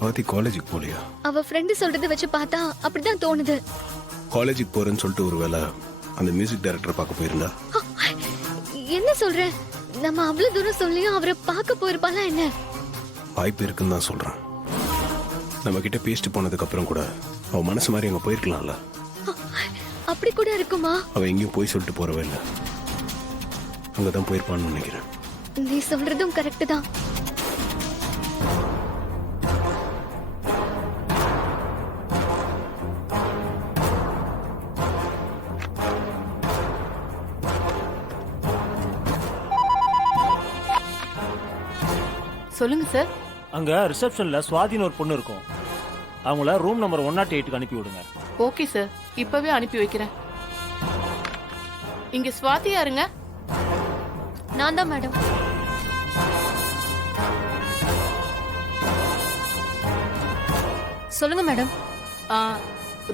சுவாதி காலேஜுக்கு போலியா? அவ ஃப்ரெண்டு சொல்றத வச்சு பார்த்தா அப்படிதான் தோணுது. காலேஜுக்கு போறேன்னு சொல்லிட்டு ஒருவேளை அந்த மியூசிக் டைரக்டரை பார்க்க போயிருந்தா? என்ன சொல்ற? நம்ம அவ்வளவு தூரம் சொல்லியும் அவரை பார்க்க போயிருப்பாளா என்ன? வாய்ப்பு இருக்குன்னு தான் சொல்றேன். நம்ம கிட்ட பேசிட்டு போனதுக்கு அப்புறம் கூட அவ மனசு மாதிரி அங்க போயிருக்கலாம்ல. அப்படி கூட இருக்குமா? அவ எங்கேயும் போய் சொல்லிட்டு போறவே இல்லை. அங்கதான் போயிருப்பான்னு நினைக்கிறேன். நீ சொல்றதும் கரெக்ட் தான். சொல்லுங்க சார். அங்க ரிசப்ஷன்ல சுவாதின்னு ஒரு பொண்ணு இருக்கும். அவங்கள ரூம் நம்பர் 108க்கு அனுப்பி விடுங்க. ஓகே சார், இப்பவே அனுப்பி வைக்கிறேன். இங்க சுவாதி யாருங்க? நான் தான் மேடம். சொல்லுங்க மேடம்.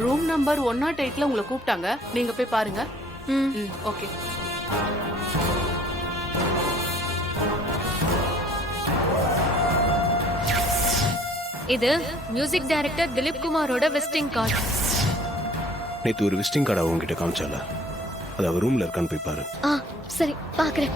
ரூம் நம்பர் 108ல உங்களை கூப்பிட்டாங்க, நீங்க போய் பாருங்க. ஓகே. இது மியூசிக் டைரக்டர் திலீப் குமாரோட விசிட்டிங் கார்டு. நேத்து ஒரு விசிட்டிங் கார்டு அவங்க கிட்ட காமிச்சால, அது அவ ரூம்ல இருக்கான்னு போய் பாரு. சரி பாக்குறேன்.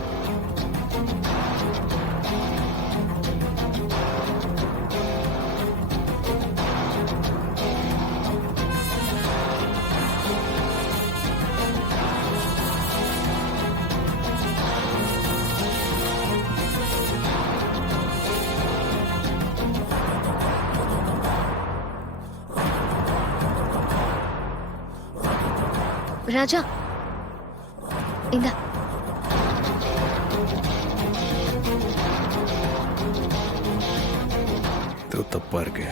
ராஜா இந்த தப்பா இருக்கு.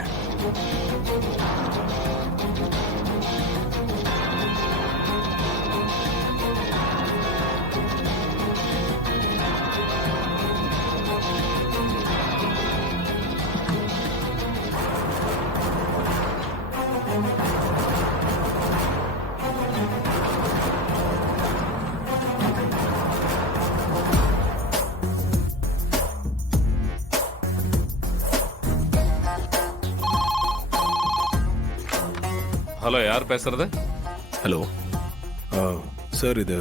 ஹலோ, யார் பேசுறது? ஹலோ சார், இது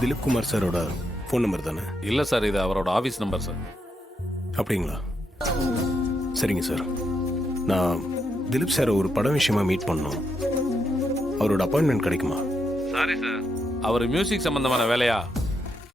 திலீப் குமார் சாரோட ஃபோன் நம்பர் தானே? இல்ல சார், இது அவரோட ஆபீஸ் நம்பர் சார். அப்படிங்களா? சரிங்க சார். நான் திலீப் சாரை ஒரு படம் விஷயமா மீட் பண்ணோம். அவரோட அப்பாயின்மெண்ட் கிடைக்குமா? சாரி சார், அவர் மியூசிக் சம்பந்தமான வேலையா